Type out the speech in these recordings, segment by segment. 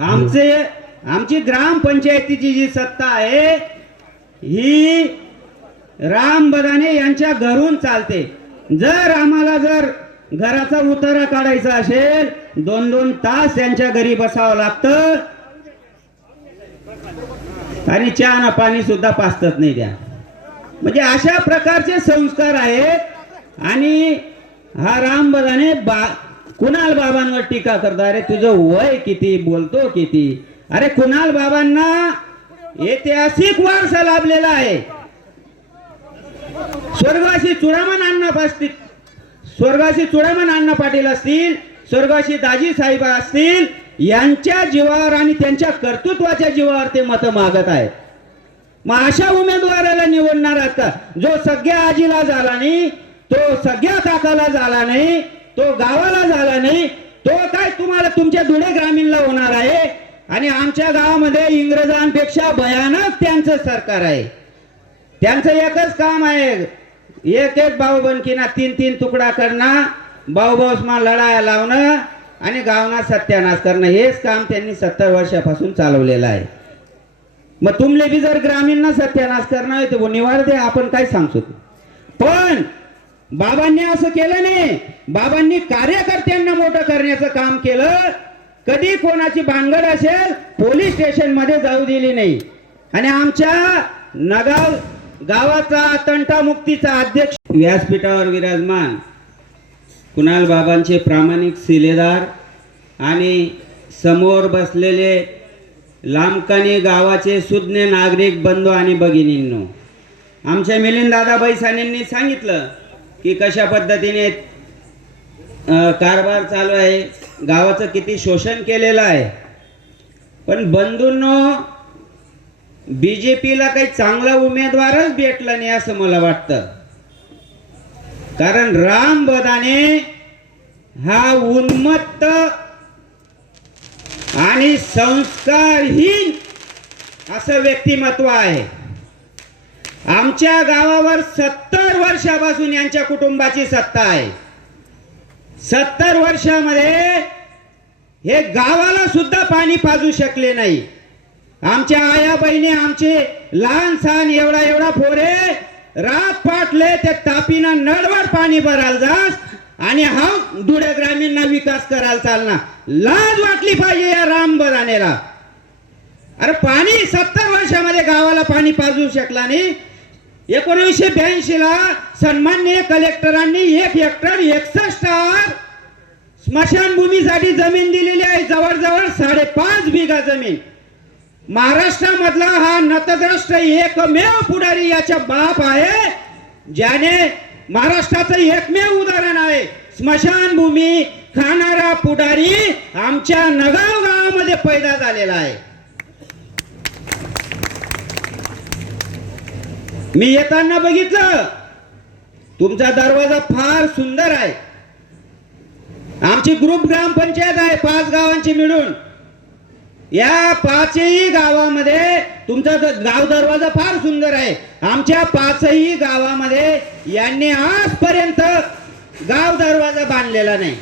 आमचे आमची ग्रामपंचायतीची जी सत्ता आहे ही राम बदाने यांच्या घरून चालते. जर आम्हाला जर घराचा उतारा काढायचा असेल दोन दोन तास यांच्या घरी बसावं लागतं. आणि चहा ना पाणी सुद्धा पाचतच नाही द्या. म्हणजे अशा प्रकारचे संस्कार आहेत. आणि हा राम बदाने बा कुणाल बाबांवर टीका करतो? अरे तुझं वय किती? बोलतो किती? अरे कुणाल बाबांना ऐतिहासिक वारसा लाभलेला आहे. स्वर्गाशी चुडामण अण्णा असतील स्वर्गाशी चुडामण अण्णा पाटील असतील स्वर्गाशी दाजी साहेब असतील यांच्या जीवावर आणि त्यांच्या कर्तृत्वाच्या जीवावर ते मत मागत आहेत मग अशा उमेदवाराला निवडणार आहात का? जो सगळ्या आजीला झाला नाही तो सगळ्या काकाला झाला नाही तो गावाला झाला नाही तो काय तुम्हाला तुमच्या धुळे ग्रामीणला होणार आहे? आणि आमच्या गावामध्ये इंग्रजांपेक्षा भयानक त्यांचं सरकार आहे. त्यांचं एकच काम आहे एक एक भाऊ बनकीना तीन तीन तुकडा करणं भाऊ भाऊसमा लढाया लावणं आणि गावना सत्यानाश करणं. हेच काम त्यांनी सत्तर वर्षापासून चालवलेलं आहे. मग तुमले बी जर ग्रामीणना सत्यानाश करणं आहे तर निवार दे आपण काय सांगतो पण बाबांनी असं केलं नाही. बाबांनी कार्यकर्त्यांना मोठं करण्याचं काम केलं. कधी कोणाची भानगड असेल पोलीस स्टेशनमध्ये जाऊ दिली नाही. आणि आमच्या नगाव गावाचा तंटामुक्तीचा अध्यक्ष व्यासपीठावर विराजमान कुणाल बाबांचे प्रामाणिक शिलेदार आणि समोर बसलेले लांबकानी गावाचे सुज्ञ नागरिक बंधू आणि भगिनींनो आमच्या मिलिंद दादा बैसानींनी सांगितलं की कशा पद्धतीने कारभार चालू आहे गावाचं किती शोषण केलेलं आहे. पण बंधूंनो बीजेपीला काही चांगला उमेदवारच भेटला नाही असं मला वाटतं. कारण राम बदाने हा उन्मत्त आणि संस्कारहीन असं व्यक्तिमत्व आहे. आमच्या गावावर सत्तर वर्षापासून यांच्या कुटुंबाची सत्ता आहे. सत्तर वर्षामध्ये हे गावाला सुद्धा पाणी पाजू शकले नाही. आमच्या आया बहिणी आमचे लहान सहान एवढा एवढा फोरे रात पाटले ते तापीनं नडवड पाणी भरायला जास आणि हा धुळे ग्रामीणना विकास करायला चालना. लाज वाटली पाहिजे या राम बदानेला. अरे पाणी सत्तर वर्षामध्ये गावाला पाणी पाजू शकला नाही. एकोणीसशे ब्याऐंशी ला सन्मान्य कलेक्टरांनी एक हेक्टर एकसष्ट स्मशानभूमीसाठी जमीन दिलेली आहे. जवळजवळ साडेपाच बिघा जमीन. महाराष्ट्रामधला हा नतद्रष्ट एकमेव पुढारी याच्या बाप आहे ज्याने महाराष्ट्राचं एकमेव उदाहरण आहे. स्मशानभूमी खाणारा पुढारी आमच्या नगाव गावामध्ये पैदा झालेला आहे. मी येताना बघितलं. तुमचा दरवाजा फार सुंदर आहे. आमची ग्रुप ग्रामपंचायत आहे पाच गावांची मिळून. या पाचही गावामध्ये तुमचा गाव दरवाजा फार सुंदर आहे. आमच्या पाचही गावामध्ये यांनी आजपर्यंत गाव दरवाजा बांधलेला नाही.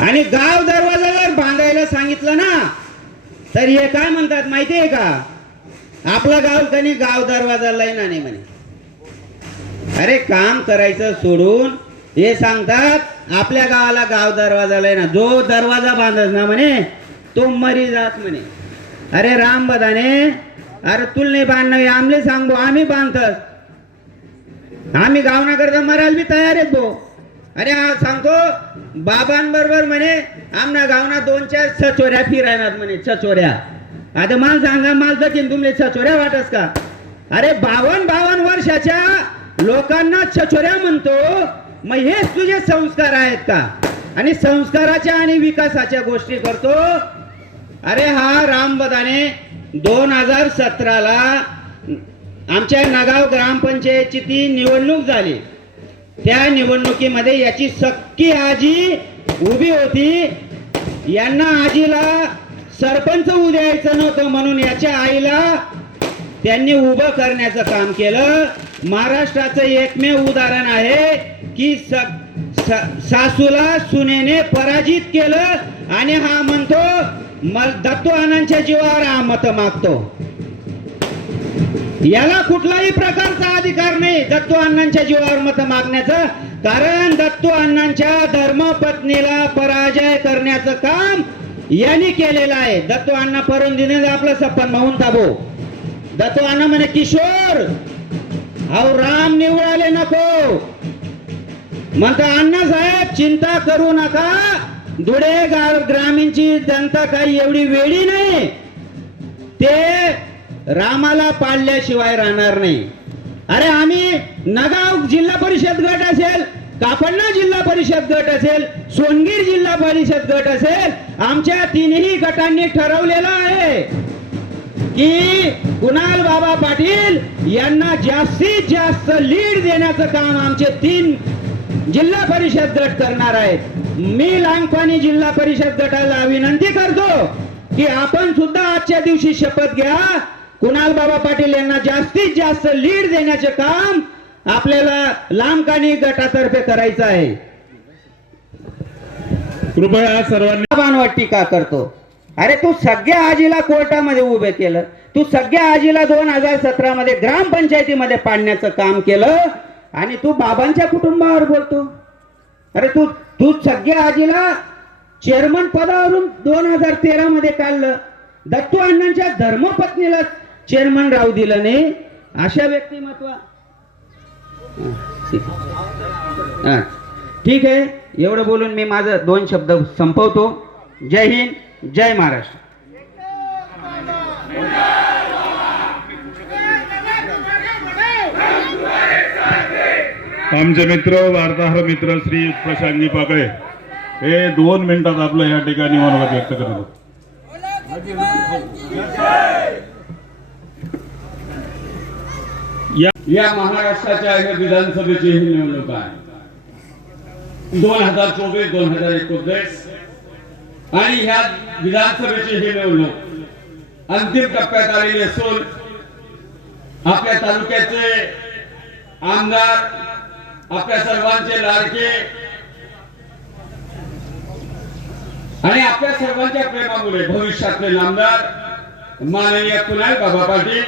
आणि गाव दरवाजा जर बांधायला सांगितलं ना तर हे काय म्हणतात माहिती आहे का? आपलं गाव कनी गाव दरवाजा लाईना नाही म्हणे. अरे काम करायचं सोडून हे सांगतात आपल्या गावाला गाव दरवाजा लाईना. जो दरवाजा बांधत ना म्हणे तो मरी जात म्हणे. अरे राम बदाने अरे तुला नाही बांधणं आमले सांगतो आम्ही बांधतस. आम्ही गावना करता मरायला बी तयार आहेत भाऊ अरे हा सांगतो बाबांबरोबर म्हणे आमना गावना दोन चार छचोऱ्या फिरायनात म्हणे छचोऱ्या आता माल सांगा माल दखीन तुमले छचोऱ्या वाटस का? अरे बावन बावन वर्षाच्या लोकांना छचोऱ्या म्हणतो मग हेच तुझे संस्कार आहेत का? आणि संस्काराच्या आणि विकासाच्या गोष्टी करतो? अरे हा रामबदाने दोन हजार सतराला आमच्या नगाव ग्रामपंचायतची ती निवडणूक झाली. त्या निवडणुकीमध्ये याची सक्की आजी उभी होती. यांना आजीला सरपंच होऊ द्यायचं नव्हतं म्हणून याच्या आईला त्यांनी उभं करण्याचं काम केलं. महाराष्ट्राचं एकमेव उदाहरण आहे की स स- सासूला सुनेने पराजित केलं आणि हा म्हणतो दत्तो आनंदच्या अण्णांच्या जीवावर हा मत मागतो. याला कुठलाही प्रकारचा अधिकार नाही दत्तो अण्णांच्या जीवावर मत मागण्याचं कारण दत्तो अण्णांच्या धर्मपत्नीला पराजय करण्याचं काम यांनी केलेला आहे. दत्तो अण्णा परून दिने आपलं सप्पन माहून ताबो दत्तो अण्णा म्हणे किशोर अहो राम निवडाले नको. म्हणता अण्णा साहेब चिंता करू नका. धुळे गाव ग्रामीणची जनता काही एवढी वेळी नाही. ते रामाला पाळल्याशिवाय राहणार नाही. अरे आम्ही नगाव जिल्हा परिषद गट असेल कापडणा जिल्हा परिषद गट असेल सोनगीर जिल्हा परिषद गट असेल आमच्या तिन्ही गटांनी ठरवलेलं आहे की कुणाल बाबा पाटील यांना जास्तीत जास्त लीड देण्याचं काम आमचे तीन जिल्हा परिषद गट करणार आहेत. मी लांगपाणी जिल्हा परिषद गटाला विनंती करतो की आपण सुद्धा आजच्या दिवशी शपथ घ्या. कुणाल बाबा पाटील यांना जास्तीत जास्त लीड देण्याचे काम आपल्याला लांबकाणी गटातर्फे करायचं आहे. कृपया सर्वांनी टीका करतो. अरे तू सगळ्या आजीला कोर्टामध्ये उभे केलं. तू सगळ्या आजीला दोन हजार सतरा मध्ये ग्रामपंचायतीमध्ये पाडण्याचं काम केलं आणि तू बाबांच्या कुटुंबावर बोलतो. अरे तू तू सगळ्या आजीला चेअरमन पदावरून दोन हजार तेरा मध्ये काढलं. दत्तू अण्णांच्या धर्मपत्नीला चेअरमन राहू दिलं नाही. अशा व्यक्तिमत्व हा, ठीक आहे. हा, ठीक आहे एवढं बोलून मी माझं दोन शब्द संपवतो जय हिंद जय महाराष्ट्र आमचे मित्र वार्ताहर मित्र श्री प्रशांतजी पाकळे हे दोन मिनिटात आपलं या ठिकाणी मनोगत व्यक्त करत या या महाराष्ट्राच्या विधानसभेची ही निवडणूक आहे. दोन हजार चोवीस दोन हजार एकोणीस आणि ह्या विधानसभेची ही निवडणूक अंतिम टप्प्यात आलेली असून आपल्या तालुक्याचे आमदार आपल्या सर्वांचे लाडके आणि आपल्या सर्वांच्या प्रेमामुळे भविष्यातले नामदार माननीय कुणाल बाबा पाटील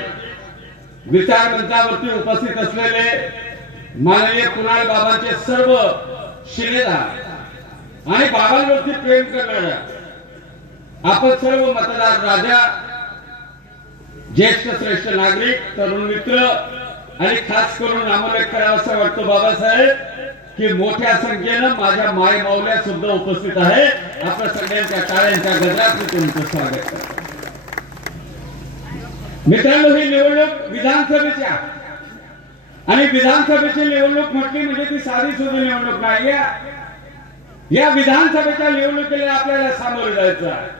विचार मंचावरती उपस्थित असलेले माननीय कुणाल बाबांचे सर्व शिलेदार आणि बाबांवरती प्रेम करणाऱ्या आपण सर्व मतदार राजा ज्येष्ठ श्रेष्ठ नागरिक तरुण मित्र आणि खास करून नामोल्लेख करावा असं वाटतं बाबासाहेब की मोठ्या संख्येनं माझ्या माय माऊल्या सुद्धा उपस्थित आहे आपल्या सगळ्यांच्या टाळ्यांच्या गजरात मी तुमचं स्वागत करतो. मित्रांनो ही निवडणूक विधानसभेची आहे. आणि विधानसभेची निवडणूक म्हटली म्हणजे ती साधी सुधी निवडणूक नाही या विधानसभेच्या निवडणुकीला आपल्याला सामोरे जायचं आहे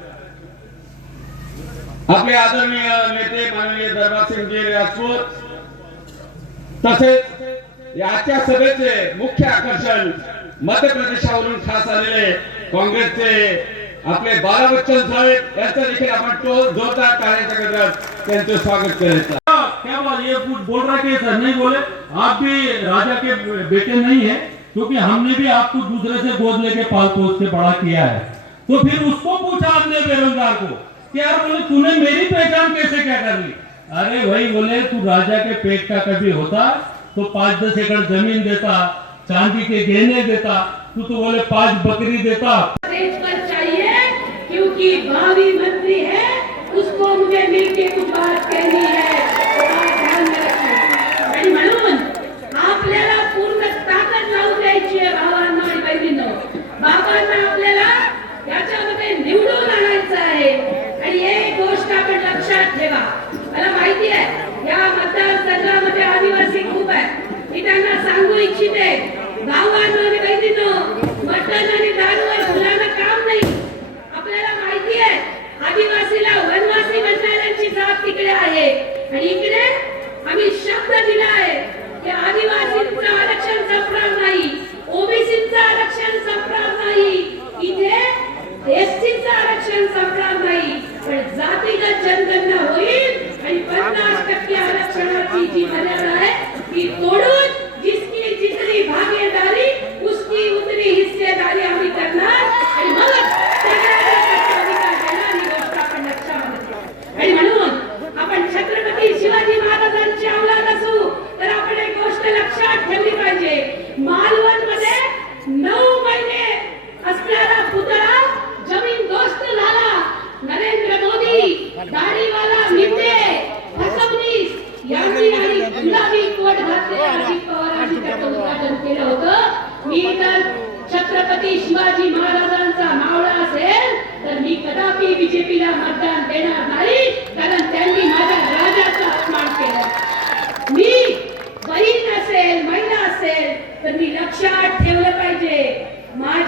आपले आदरणीय नेते माननीय दरबारसिंहजी राजपूत तसेच या आजच्या सभेचे मुख्य आकर्षण मध्य प्रदेशावरून खास आलेले काँग्रेसचे आपले बाला बच्चन साहेब यांचं देखील आपण तो जोरदार टाळ्याच्या गजरात त्यांचं स्वागत करायचं क्या बात ये कुछ बोल रहा है कि सर नहीं बोले? आप भी राजा के बेटे नहीं है क्योंकि हमने भी आपको दूसरे से गोद लेके पाल पोस के बड़ा किया है। तो फिर उसको पूछा आपने बेरोजगार को कि यार बोले तूने मेरी पहचान कैसे क्या कर ली? अरे वही बोले तू राजा के पेट का कभी होता तो पाँच दस एकड़ ज़मीन देता चांदी के गहने देता तू तो बोले पाँच बकरी देता। क्योंकि भावी मंत्री है उसको मुझे मिलके कुछ बात कहनी है आप ध्यान में रखना. आणि म्हणून आपल्याला पूर्ण ताकद लावून द्यायची आहे भावांना आणि बहिणींनो बाबांना आपल्याला याच्यामध्ये निवडून आणायचं आहे आणि एक गोष्ट आपण लक्षात ठेवा मला माहिती आहे या मतदारसंघामध्ये आदिवासी खूप आहे मी त्यांना सांगू इच्छिते भावांनो आणि बहिणींनो मटण आणि दारूवर फुलानं काम नाही आपल्याला माहिती आहे आदिवासीला वनवासी म्हणणाऱ्यांची जात तिकडे आहे आणि इकडे आम्ही शब्द दिला आहे की आदिवासींचं आरक्षण संपणार नाही ओबीसीचं आरक्षण संपणार नाही इथे एसटीचं आरक्षण संपणार नाही पण जातीगत जनगणना होईल आणि पन्नास टक्के आरक्षणाची जी मर्यादा आहे. ती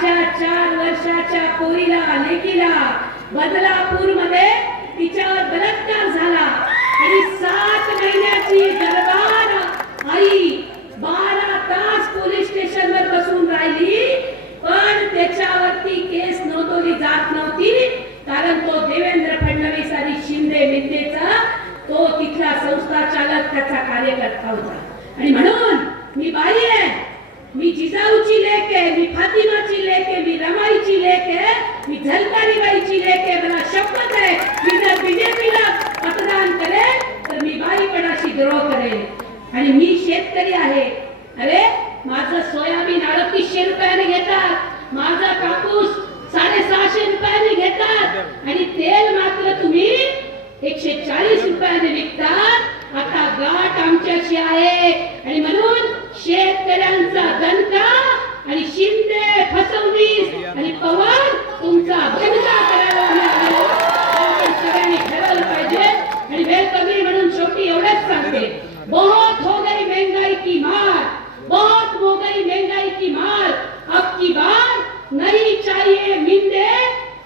माझ्या चार वर्षाच्या पोरीला लेकीला बदलापूरमध्ये तिच्यावर बलात्कार झाला. आणि सात महिन्याची दरबार आई बारा तास पोलीस स्टेशन वर बसून राहिली. पण त्याच्यावरती केस नोंदवली जात नव्हती. कारण तो देवेंद्र फडणवीस आणि शिंदे मिंदेचा तो तिथला संस्था चालक त्याचा कार्यकर्ता होता. आणि म्हणून मी बाई आहे मी जिजाऊची लेक आहे मी फातिमाची लेक आहे मी रमाईची लेक आहे मी झलकारी बाईची लेके मला शपथ आहे. मी जर बीजेपीला मतदान करेल तर मी बाईपणाशी द्रोह करेल आणि मी शेतकरी आहे. अरे माझं सोयाबीन अडतीसशे रुपयाने घेतात. माझा कापूस साडेसहाशे रुपयाने घेतात. आणि तेल मात्र तुम्ही एकशे चाळीस रुपयाने विकतात. आता गाठ आमच्याशी आहे आणि म्हणून शेतकऱ्यांचा दणका आणि शिंदे फसवणीस आणि पवार तुमचा दणका करायला आम्ही आलो. आपण सगळ्यांनी ठरवलं पाहिजे आणि वेळ कमी म्हणून शेवटी एवढंच सांगते बहुत हो गई महंगाई की मार बहुत हो गई महंगाई की मार अब की बार नहीं चाहिए मिंदे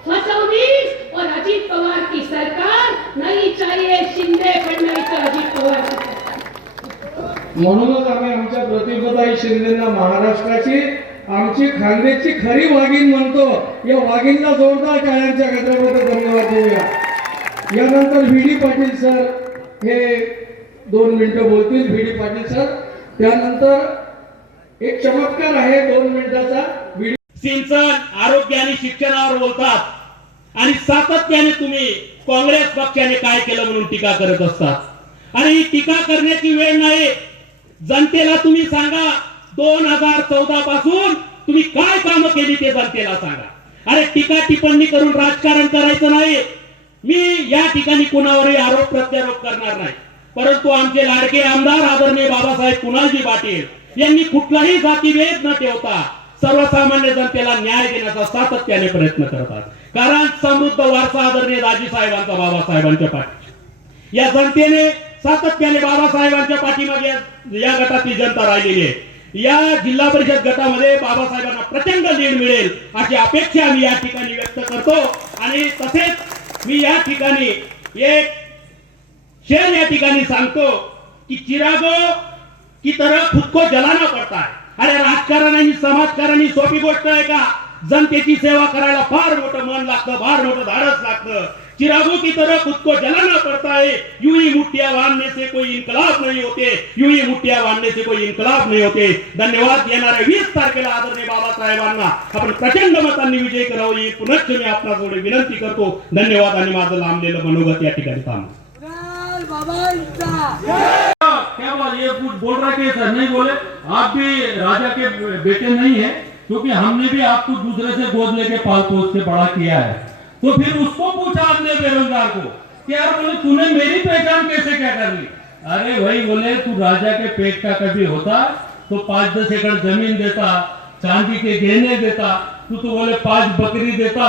फसवणीस और अजीत पवार की सरकार नहीं चाहिए शिंदे फडणवीस और अजीत पवार की सरकार म्हणूनच आम्ही आमच्या प्रतिभाताई शिंदेना महाराष्ट्राची आमची खानदेशची खरी वाघीण म्हणतो. या वाघीणला जोरदार टाळ्यांच्या गजरामध्ये धन्यवाद देऊया. यानंतर व्ही. डी. पाटील सर हे दोन मिनिटं बोलतील. व्ही. डी. पाटील सर. त्यानंतर एक चमत्कार आहे दोन मिनिटाचा. सिंचन आरोग्य आणि शिक्षणावर बोलतात. आणि सातत्याने तुम्ही काँग्रेस पक्षाने काय केलं म्हणून टीका करत असतात. आणि ही टीका करण्याची वेळ नाही जनतेला तुम्ही सांगा दोन हजार चौदा पासून तुम्ही काय कामं केली ते जनतेला सांगा. अरे टीका टिप्पणी करून राजकारण करायचं नाही. मी या ठिकाणी कुणावरही आरोप प्रत्यारोप करणार नाही. परंतु आमचे लाडके आमदार आदरणीय बाबासाहेब कुणालजी पाटील यांनी कुठलाही जातीभेद न ठेवता सर्वसामान्य जनतेला न्याय देण्याचा सातत्याने प्रयत्न करतात. कारण समृद्ध वारसा आदरणीय दाजी साहेबांचा बाबासाहेबांच्या पाठी या जनतेने सातत्याने बाबासाहेबांच्या पाठीमागे या- या गटातील जनता राहिलेली आहे. या जिल्हा परिषद गटामध्ये बाबासाहेबांना प्रचंड लीड मिळेल अशी अपेक्षा मी या ठिकाणी व्यक्त करतो. आणि तसेच मी या ठिकाणी एक शेर या ठिकाणी सांगतो की चिरागो की तरह खुद को जलाना पडता है. अरे राजकारण आणि समाजकारण ही सोपी गोष्ट आहे का? जनतेची सेवा करायला फार मोठं मन लागतं फार मोठं धाडस लागतं. चिरागो की तरह खुद को जलाना पड़ता है। यूँ ही मुठिया बांधने से कोई इनकलाब नहीं होते। यूँ ही मुठ्ठिया बांधने से कोई इनकलाब नहीं होते। धन्यवाद येणाऱ्या वीस तारखेला आदरणीय बाबासाहेबांना आपण प्रचंड मतांनी विजय करावं ही पुनश्च मी आपणाजवळ विनंती करतो। धन्यवाद आणि माझं लांबलेलं मनोगत या ठिकाणी थांबतो क्या बात ये कुछ बोल रहा है सर नहीं बोले? आप भी राजा के बेटे नहीं है क्योंकि हमने भी आपको दूसरे से गोद लेके पाल पोस के बड़ा किया है। तो फिर उसको पूछा आपने बेरोजगार को कि यार बोले, तूने मेरी पहचान कैसे क्या कर ली? अरे भाई बोले, तू राजा के पेट का कभी होता तो पाँच दस एकड़ ज़मीन देता, चांदी के गहने देता, तू तो बोले पाँच बकरी देता।